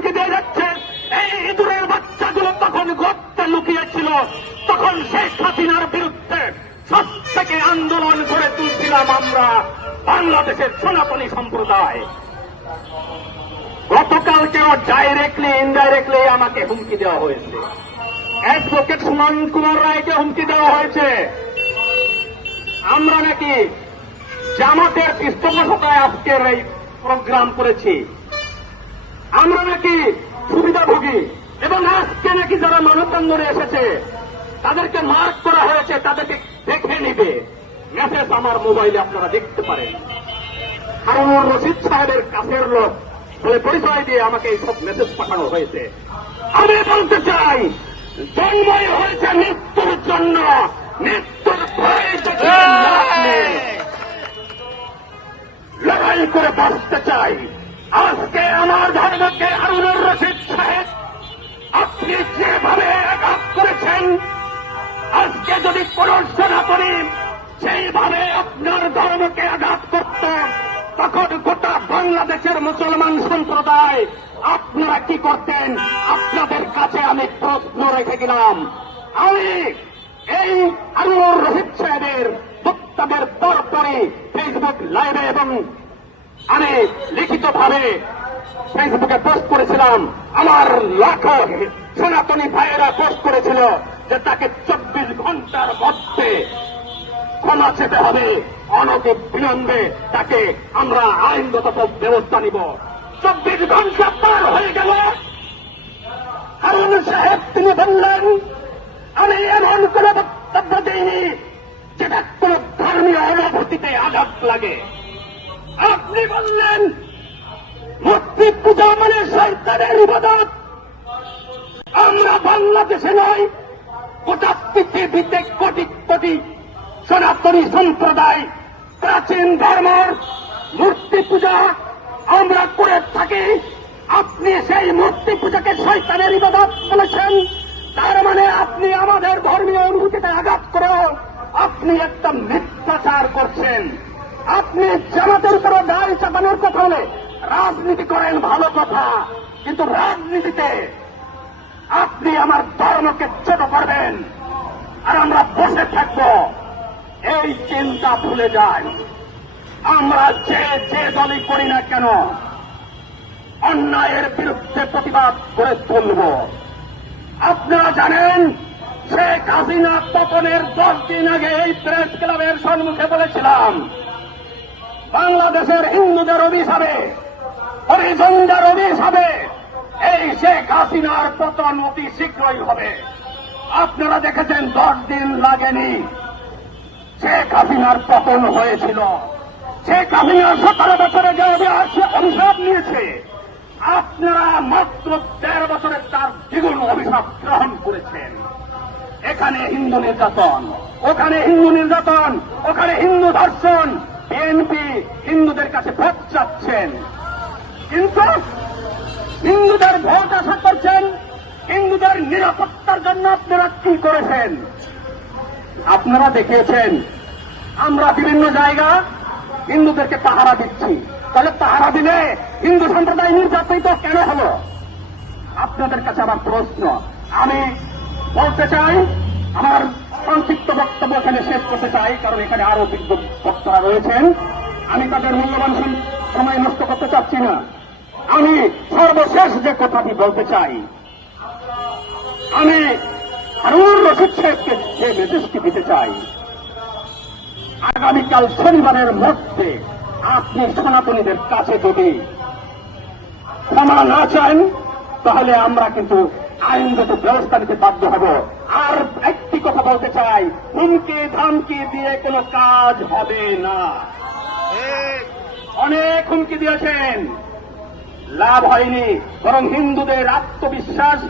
হুমকি দিয়ে যাচ্ছে। এই ইঁদুরের বাচ্চাগুলো তখন গর্তে লুকিয়েছিল। তখন শেখ হাসিনার বিরুদ্ধে সব থেকে আন্দোলন করে তুলছিলাম আমরা বাংলাদেশের সনাতনী সম্প্রদায়। গতকালকেও ডাইরেক্টলি ইনডাইরেক্টলি আমাকে হুমকি দেওয়া হয়েছে। অ্যাডভোকেট সুমন কুমার রায়কে হুমকি দেওয়া হয়েছে। আমরা নাকি জামাতের পৃষ্ঠপোষকতায় আজকের এই প্রোগ্রাম করেছি। আমরা নাকি সুবিধাভোগী এবং আজকে নাকি যারা মানববন্ধনে এসেছে তাদেরকে মার্ক করা হয়েছে তাদেরকে দেখে নিবে। মেসেজ আমার মোবাইলে আপনারা দেখতে পারেন। হারুনুর রশিদ সাহেবের কাছের লোক বলে পরিচয় দিয়ে আমাকে এই সব মেসেজ পাঠানো হয়েছে। আমি বলতে চাই জন্মই হয়েছে মৃত্যুর জন্য। মৃত্যুর ভয়ে। লড়াই করে বাঁচতে চাই। আজকে আমার ধর্মকে হারুনুর রশিদ সাহেব, আপনি যেভাবে আঘাত করেছেন, আজকে যদি কোন সেনাপতি সেইভাবে আপনার ধর্মকে আঘাত করত, তখন গোটা বাংলাদেশের মুসলমান সম্প্রদায় আপনারা কি করতেন? আপনাদের কাছে আমি প্রশ্ন রেখে গেলাম আমি এই আনুর রহিত সাহেবের বক্তব্যের পরপরই ফেসবুক লাইভে এবং আমি লিখিতভাবে ফেসবুকে পোস্ট করেছিলাম। আমার লাখো সনাতনী ভাইয়েরা পোস্ট করেছিল যে তাকে চব্বিশ ঘণ্টার মধ্যে ক্ষমা চেতে হবে, অনতি বিলম্বে তাকে আমরা আইনগত ব্যবস্থা নিব। চব্বিশ ঘণ্টা পার হয়ে গেল। হারুন সাহেব, তিনি বললেন, আমি এমন কোন বক্তব্য দিইনি যেটা কোন ধর্মীয় অনুভূতিতে আঘাত লাগে। আপনি বললেন মূর্তি পূজা মানে সরকারের ইবাদত। আমরা বাংলাদেশে নয় গোটা পৃথিবীতে কোটি কোটি সনাতনী সম্প্রদায়, প্রাচীন ধর্মের মূর্তি পূজা আমরা করে থাকি। আপনি সেই মূর্তি পূজাকে শয়তানের ইবাদত বলেছেন। তার মানে আপনি আমাদের ধর্মীয় অনুভূতিতে আঘাত করে আপনি একটা মিথ্যাচার করছেন। আপনি জামাতের উপরে দায় চাপানোর কথা হলে রাজনীতি করেন ভালো কথা, কিন্তু রাজনীতিতে আপনি আমার ধর্মকে ছোট করবেন আর আমরা বসে থাকব। এই চিন্তা ভুলে যাই আমরা যে যে দলই করি না কেন, অন্যায়ের বিরুদ্ধে প্রতিবাদ করে তুলব। আপনারা জানেন, শেখ হাসিনা পতনের দশ দিন আগে এই প্রেস ক্লাবের সম্মুখে বলেছিলাম বাংলাদেশের হিন্দুদের অভিশাপে, হরিজনদের অভিশাপে এই শেখ হাসিনার পতন অতি শীঘ্রই হবে। আপনারা দেখেছেন, দশ দিন লাগেনি শেখ হাসিনার পতন হয়েছিল। শেখ হাসিনা সতেরো বছরে যে অভিশাপ নিয়েছে, আপনারা মাত্র দেড় বছরে তার দ্বিগুণ অভিশাপ গ্রহণ করেছেন। এখানে হিন্দু নির্যাতন, ওখানে হিন্দু নির্যাতন, ওখানে হিন্দু ধর্ষণ বিএনপি হিন্দুদের কাছে ভোট চাচ্ছেন। কিন্তু হিন্দুদের ভোট আশা করছেন, হিন্দুদের নিরাপত্তার জন্য আপনারা কি করেছেন? আপনারা দেখিয়েছেন, আমরা বিভিন্ন জায়গা হিন্দুদেরকে পাহারা দিচ্ছি। তাহলে পাহারা দিলে হিন্দু সম্প্রদায় নির্যাতিত কেন হলো? আপনাদের কাছে আমার প্রশ্ন। আমি বলতে চাই, আমার সংক্ষিপ্ত বক্তব্য এখানে শেষ করতে চাই, কারণ এখানে আরও বিজ্ঞ বক্তারা রয়েছেন। আমি তাদের মূল্যবান সময় নষ্ট করতে চাচ্ছি না। আমি সর্বশেষ যে কথাটি বলতে চাই, আমি হারুন রশিদ সাহেবকে যে মেসেজটি দিতে চাই, আগামীকাল শনিবারের মধ্যে আপনি সনাতনীদের কাছে যদি ক্ষমা না চান, তাহলে আমরা কিন্তু আইনগত ব্যবস্থা নিতে বাধ্য হব। আর একটি কথা বলতে চাই, হুমকি, ধামকি দিয়ে কোনো কাজ হবে না। অনেক হুমকি দিয়েছেন। লাভ হয়নি, বরং হিন্দুদের আত্মবিশ্বাস,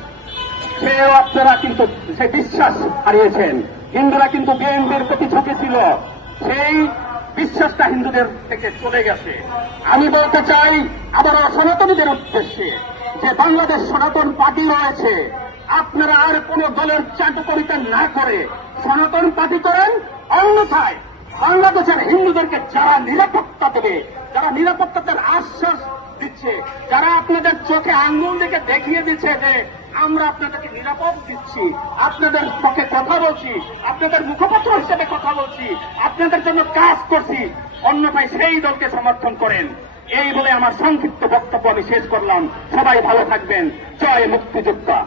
সে আপনারা কিন্তু, সে বিশ্বাস হারিয়েছেন। হিন্দুরা কিন্তু বিএনপির প্রতি ঝুঁকেছিল সেই বিশ্বাসটা হিন্দুদের থেকে চলে গেছে। আমি বলতে চাই, আবারও সনাতনীদের উদ্দেশ্যে। যে বাংলাদেশ সনাতন পার্টি রয়েছে, আপনারা আর কোন দলের চাটুকরিতা না করে সনাতন পার্টি করেন, অন্যথায় বাংলাদেশের হিন্দুদেরকে যারা নিরাপত্তা দেবে, যারা নিরাপত্তার আশ্বাস দিচ্ছে, যারা আপনাদের চোখে আঙ্গুল দিকে দেখিয়ে দিচ্ছে যে আমরা আপনাদেরকে নিরাপদ দিচ্ছি, আপনাদের পক্ষে কথা বলছি, আপনাদের মুখপাত্র হিসেবে কথা বলছি, আপনাদের জন্য কাজ করছি, অন্যথায় সেই দলকে সমর্থন করেন। এই বলে আমার সংক্ষিপ্ত বক্তব্য আমি শেষ করলাম। সবাই ভালো থাকবেন। জয় মুক্তিযোদ্ধা।